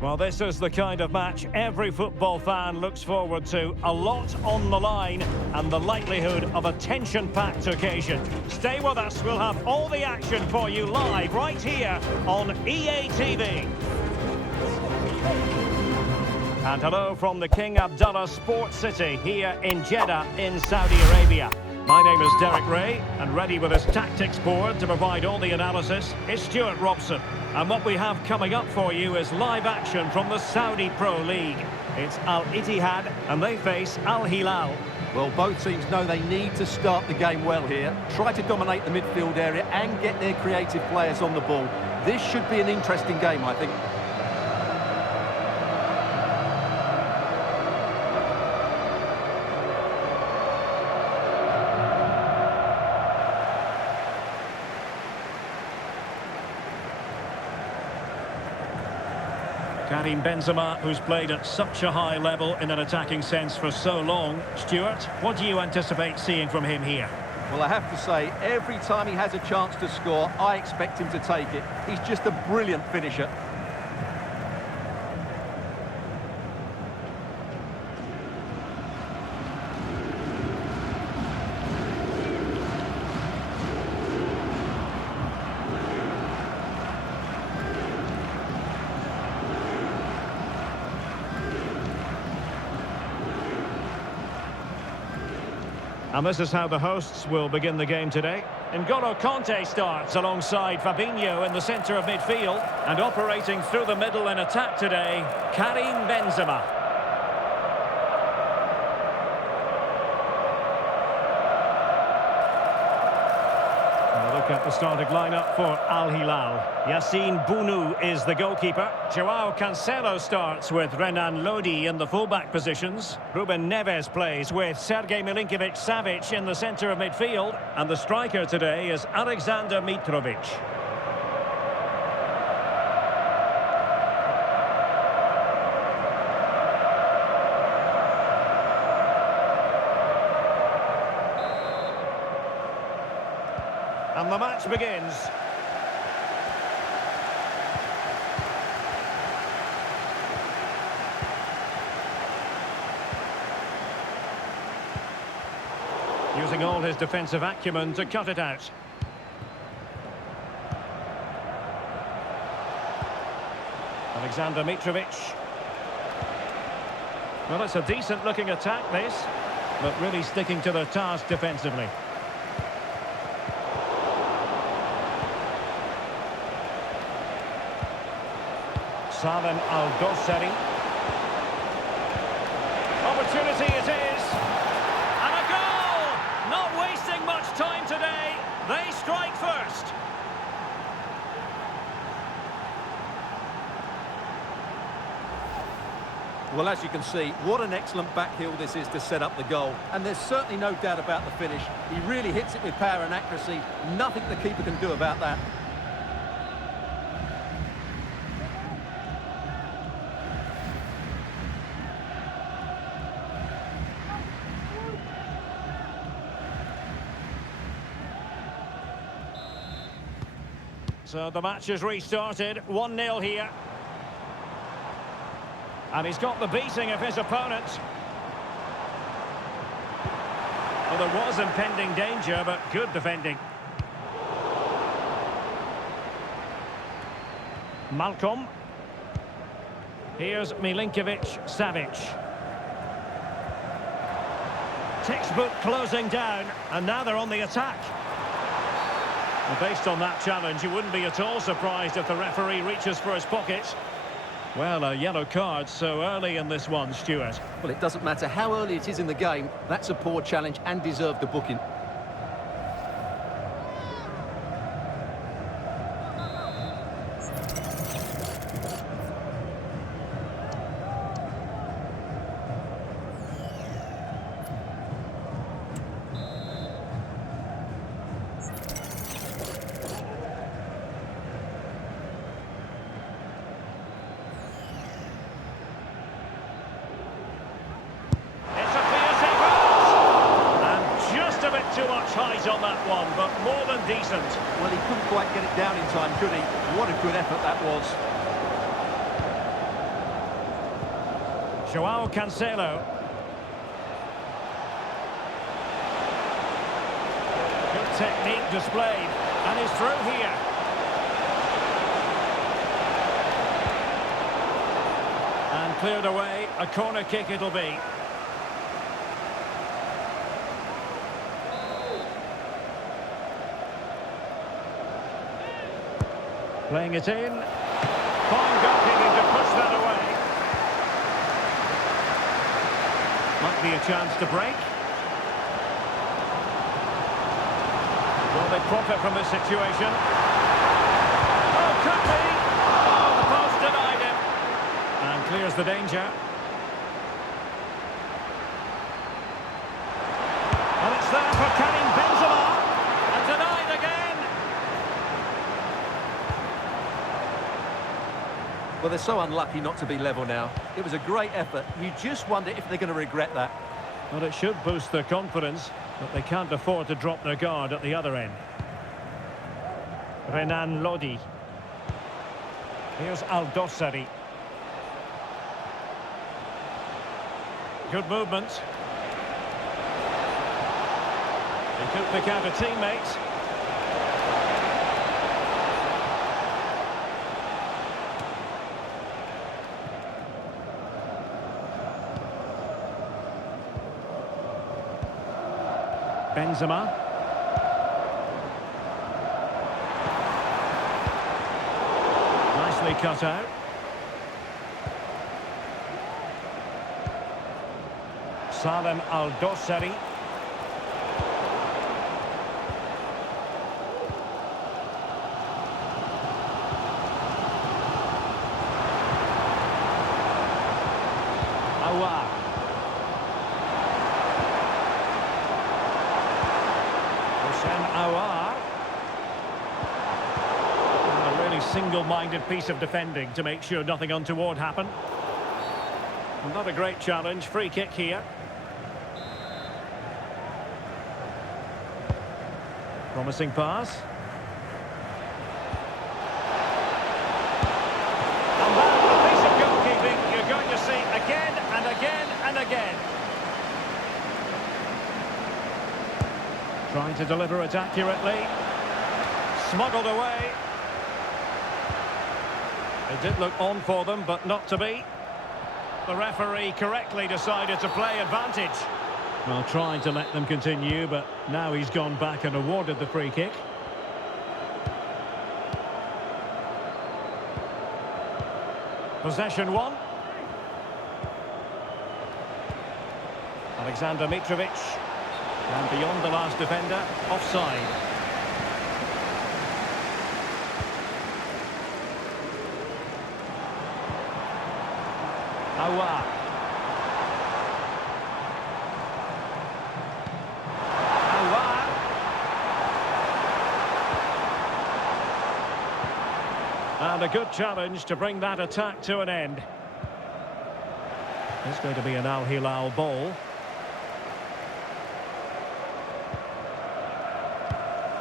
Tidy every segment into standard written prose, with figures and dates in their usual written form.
Well, this is the kind of match every football fan looks forward to. A lot on the line and the likelihood of a tension-packed occasion. Stay with us, we'll have all the action for you live right here on EA TV. And hello from the King Abdullah Sports City here in Jeddah in Saudi Arabia. My name is Derek Ray, and ready with his tactics board to provide all the analysis is Stuart Robson. And what we have coming up for you is live action from the Saudi Pro League. It's Ittihad, and they face Hilal. Well, both teams know they need to start the game well here. Try to dominate the midfield area and get their creative players on the ball. This should be an interesting game, I think. Karim Benzema, who's played at such a high level in an attacking sense for so long. Stuart, what do you anticipate seeing from him here? Well, I have to say, every time he has a chance to score, I expect him to take it. He's just a brilliant finisher. And this is how the hosts will begin the game today. N'Golo Kanté starts alongside Fabinho in the centre of midfield. And operating through the middle in attack today, Karim Benzema. Look at the starting lineup for Hilal. Yassine Bounou is the goalkeeper. Joao Cancelo starts with Renan Lodi in the fullback positions. Rúben Neves plays with Sergej Milinkovic-Savic in the centre of midfield. And the striker today is Aleksandar Mitrovic. And the match begins. Using all his defensive acumen to cut it out. Aleksandar Mitrovic. Well, it's a decent-looking attack, this, but really sticking to their task defensively. Salem Al-Dossari. Opportunity it is. And a goal! Not wasting much time today. They strike first. Well, as you can see, what an excellent backheel this is to set up the goal. And there's certainly no doubt about the finish. He really hits it with power and accuracy. Nothing the keeper can do about that. So the match has restarted, 1-0 here. And he's got the beating of his opponent. Well, there was impending danger, but good defending. Malcolm. Here's Milinkovic-Savic. Textbook closing down, and now they're on the attack. Well, based on that challenge, you wouldn't be at all surprised if the referee reaches for his pocket. Well, a yellow card so early in this one, Stuart. Well, it doesn't matter how early it is in the game. That's a poor challenge and deserved a booking. Too much height on that one, but more than decent. Well, he couldn't quite get it down in time, could he? What a good effort that was. Joao Cancelo. Good technique displayed. And he's through here. And cleared away. A corner kick it'll be. Playing it in. Fine goalkeeping to push that away. Might be a chance to break. Will they profit from this situation? Oh, could be! Oh, the post denied him. And clears the danger. And it's there for Karim Benzema. And denied again. Well, they're so unlucky not to be level now. It was a great effort. You just wonder if they're going to regret that. Well, it should boost their confidence, but they can't afford to drop their guard at the other end. Renan Lodi. Here's Al-Dossari. Good movement. He could pick out a teammate. Benzema. Nicely cut out. Salem Al-Dossari. Aouar. Aouar. A really single-minded piece of defending to make sure nothing untoward happened. Not a great challenge. Free kick here. Promising pass. And that piece of goalkeeping you're going to see again and again and again. Trying to deliver it accurately. Smuggled away. It did look on for them, but not to be. The referee correctly decided to play advantage. Well, trying to let them continue, but now he's gone back and awarded the free kick. Possession one. Alexander Mitrovic. And beyond the last defender, offside. Aouar. Aouar. And a good challenge to bring that attack to an end. It's going to be an Al Hilal ball.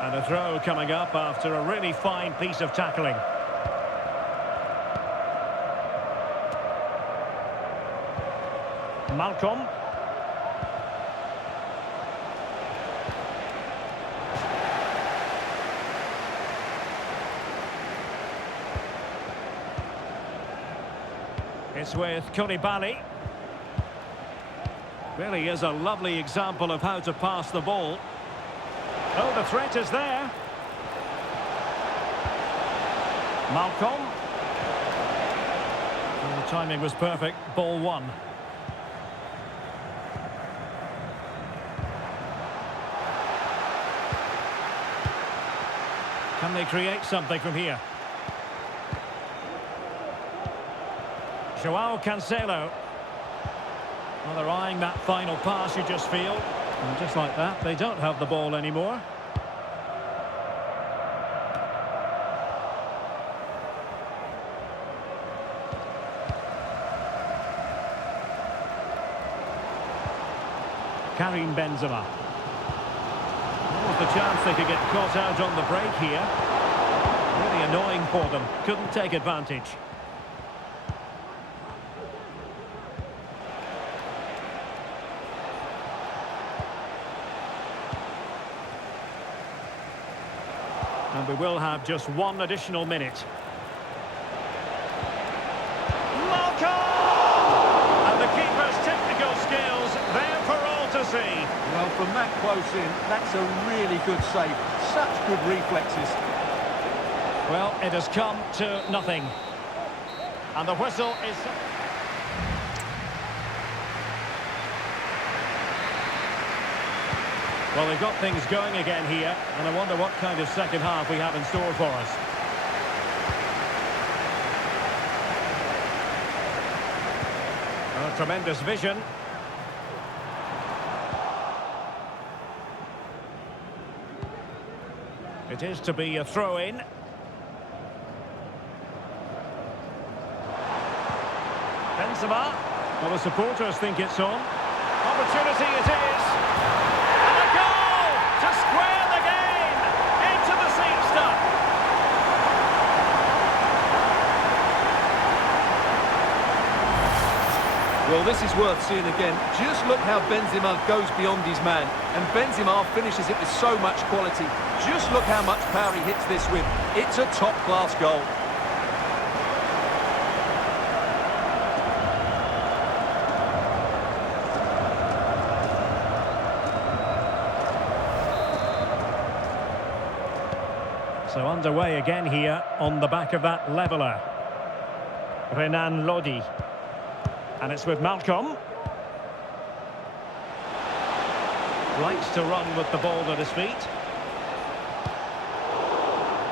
And a throw coming up after a really fine piece of tackling. Malcolm. It's with Koulibaly. Really is a lovely example of how to pass the ball. Oh, the threat is there. Malcolm. Well, the timing was perfect. Ball one. Can they create something from here? Joao Cancelo. Well, they're eyeing that final pass, you just feel. And just like that, they don't have the ball anymore. Karim Benzema. What was the chance they could get caught out on the break here? Really annoying for them. Couldn't take advantage. And we will have just one additional minute. And the keeper's technical skills there for all to see. Well, from that close in, that's a really good save. Such good reflexes. Well, it has come to nothing. And the whistle is... Well, they've got things going again here, and I wonder what kind of second half we have in store for us. Tremendous vision. It is to be a throw-in. Benzema. Well, the supporters think it's on. Opportunity it is. And a goal to square the game. Into the seat stuff. Well, this is worth seeing again. Just look how Benzema goes beyond his man. And Benzema finishes it with so much quality. Just look how much power he hits this with. It's a top-class goal. So underway again here on the back of that leveller. Renan Lodi. And it's with Malcolm. Likes to run with the ball at his feet.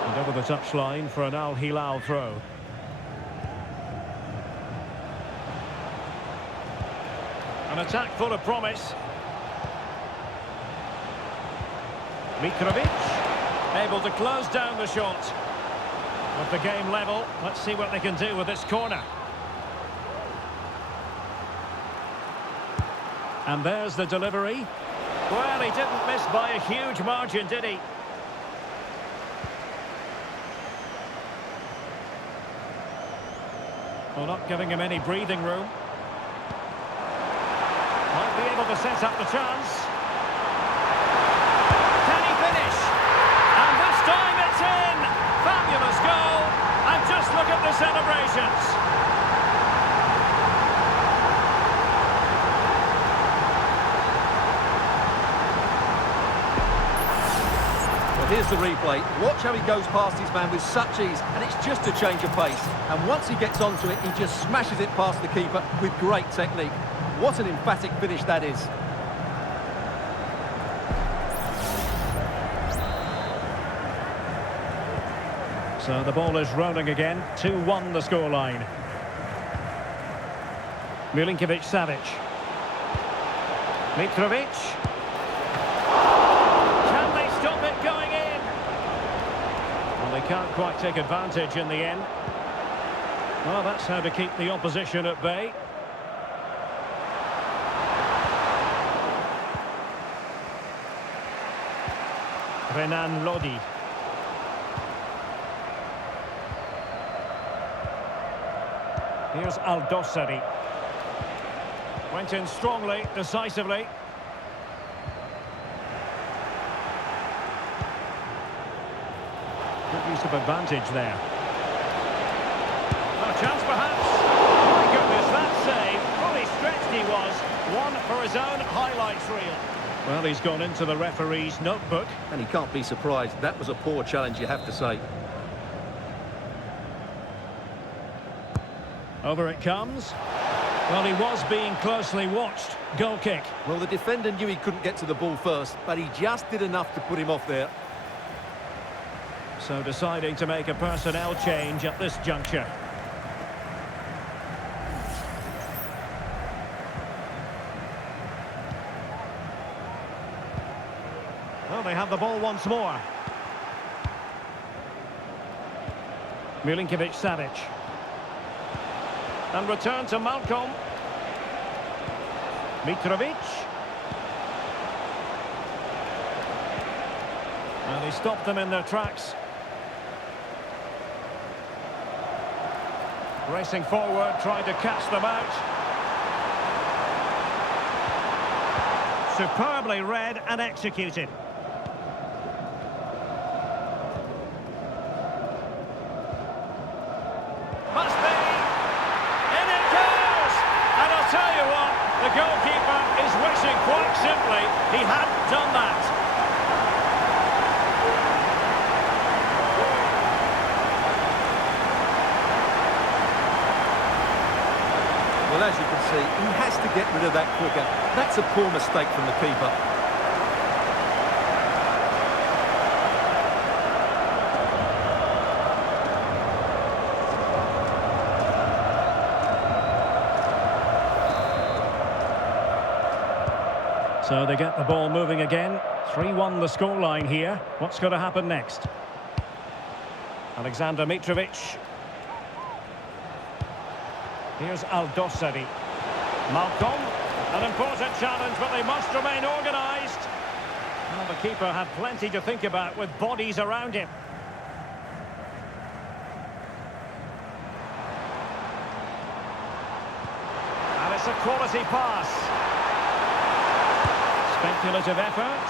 And over the touchline for an Hilal throw. An attack full of promise. Mitrovic, able to close down the shot. With the game level, let's see what they can do with this corner. And there's the delivery. Well, he didn't miss by a huge margin, did he? Well, not giving him any breathing room. Might be able to set up the chance. Can he finish? And this time it's in! Fabulous goal! And just look at the celebrations. Here's the replay. Watch how he goes past his man with such ease, and it's just a change of pace. And once he gets onto it, he just smashes it past the keeper with great technique. What an emphatic finish that is. So the ball is rolling again. 2-1 the scoreline. Milinkovic-Savic. Mitrovic. They can't quite take advantage in the end. Well, that's how to keep the opposition at bay. Renan Lodi. Here's Al-Dossari. Went in strongly, decisively. Good use of advantage there. A chance perhaps. My goodness, that save. Fully stretched he was. One for his own highlights reel. Well, he's gone into the referee's notebook. And he can't be surprised. That was a poor challenge, you have to say. Over it comes. Well, he was being closely watched. Goal kick. Well, the defender knew he couldn't get to the ball first, but he just did enough to put him off there. So deciding to make a personnel change at this juncture. Well, they have the ball once more. Milinkovic-Savic. And return to Malcolm. Mitrovic. And he stopped them in their tracks. Racing forward, trying to catch them out. Superbly read and executed. the goalkeeper is wishing quite simply he hadn't done that. Well, as you can see, he has to get rid of that quicker. That's a poor mistake from the keeper. So they get the ball moving again. 3-1 the scoreline here. What's going to happen next? Alexander Mitrovic. Here's Al-Dossari. Malcolm. An important challenge, but they must remain organised. Well, the keeper had plenty to think about with bodies around him. And it's a quality pass. Speculative effort,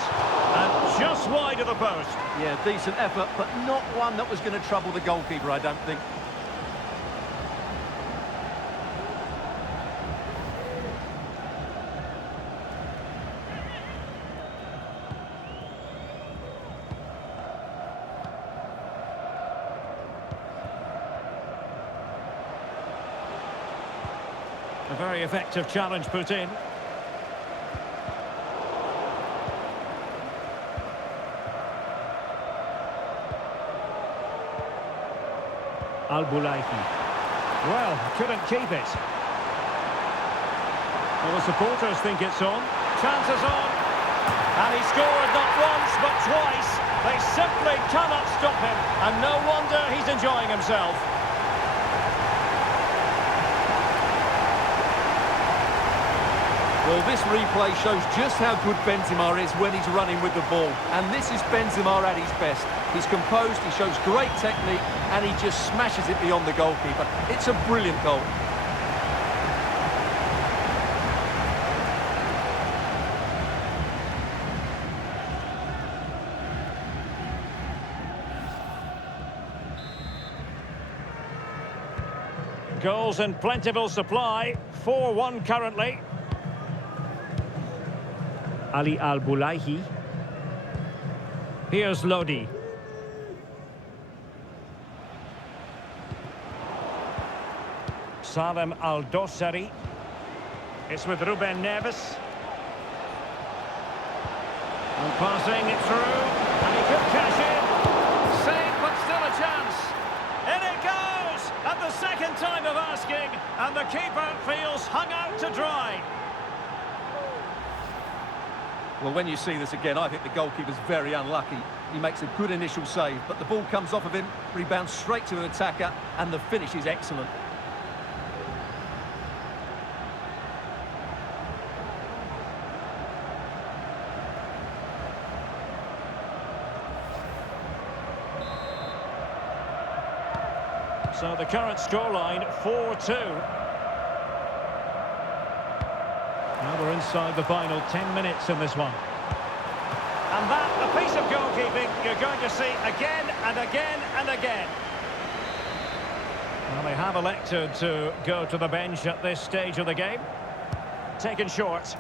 and just wide of the post. Yeah, decent effort, but not one that was going to trouble the goalkeeper, I don't think. A very effective challenge put in. Al-Bulaihi. Well, couldn't keep it. Well, the supporters think it's on. Chances on. And he scored not once, but twice. They simply cannot stop him. And no wonder he's enjoying himself. Well, this replay shows just how good Benzema is when he's running with the ball. And this is Benzema at his best. He's composed, he shows great technique, and he just smashes it beyond the goalkeeper. It's a brilliant goal. Goals in plentiful supply. 4-1 currently. Ali Al-Bulaihi. Here's Lodi. Salem Al-Dossari. It's with Rúben Neves. And passing it through. And he could cash in. Save, but still a chance. In it goes! At the second time of asking. And the keeper feels hung out to dry. Well, when you see this again, I think the goalkeeper's very unlucky. He makes a good initial save, but the ball comes off of him, rebounds straight to the attacker, and the finish is excellent. So the current scoreline, 4-2. Now we're inside the final 10 minutes in this one. And that, a piece of goalkeeping you're going to see again and again and again. Well, they have elected to go to the bench at this stage of the game. Taken short.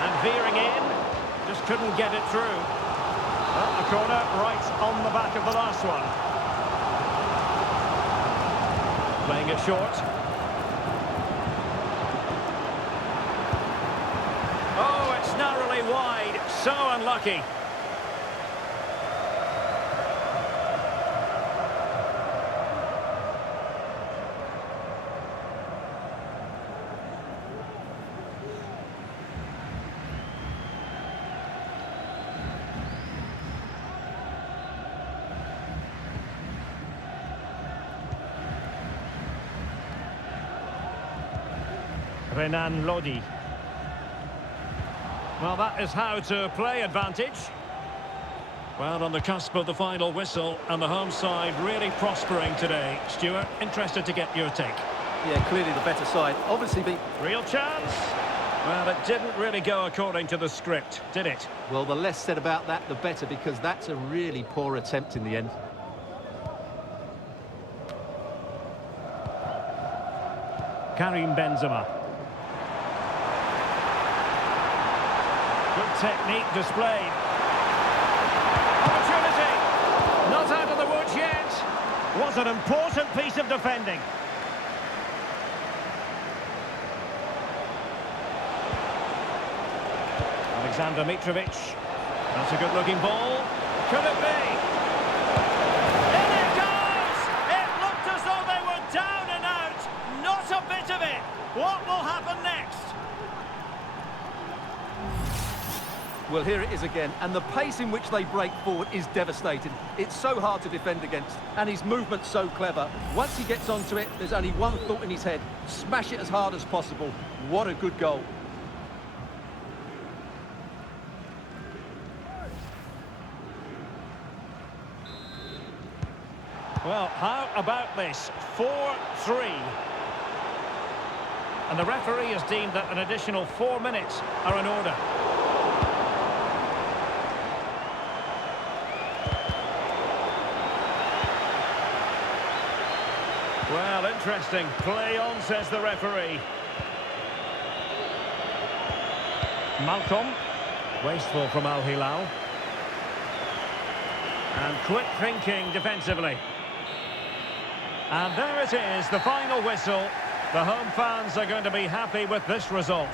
And veering in. Just couldn't get it through. Well, a corner right on the back of the last one. Playing it short. Oh, it's narrowly wide. So unlucky. Renan Lodi. Well, that is how to play advantage. Well, on the cusp of the final whistle, and the home side really prospering today. Stuart, interested to get your take. Yeah, clearly the better side. Obviously, Real chance. Well, it didn't really go according to the script, did it? well, the less said about that, the better, because that's a really poor attempt in the end. Karim Benzema. technique displayed. Opportunity! Not out of the woods yet. Was an important piece of defending. Alexander Mitrovic. That's a good-looking ball. Could it be? In it goes! It looked as though they were down and out. Not a bit of it. What will happen next? Well, here it is again, and the pace in which they break forward is devastating. It's so hard to defend against, and his movement's so clever. Once he gets onto it, there's only one thought in his head: smash it as hard as possible. What a good goal. Well, how about this? 4-3. And the referee has deemed that an additional 4 minutes are in order. Well, interesting. Play on, says the referee. Malcolm. Wasteful from Hilal. And quick thinking defensively. And there it is, the final whistle. The home fans are going to be happy with this result.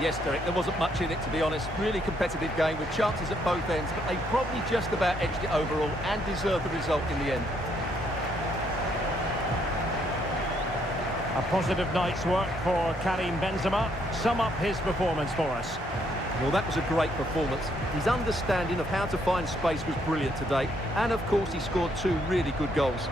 Yes, Derek, there wasn't much in it, to be honest. Really competitive game with chances at both ends, but they probably just about edged it overall and deserved the result in the end. A positive night's work for Karim Benzema. Sum up his performance for us. Well, that was a great performance. His understanding of how to find space was brilliant today. And, of course, he scored 2 really good goals.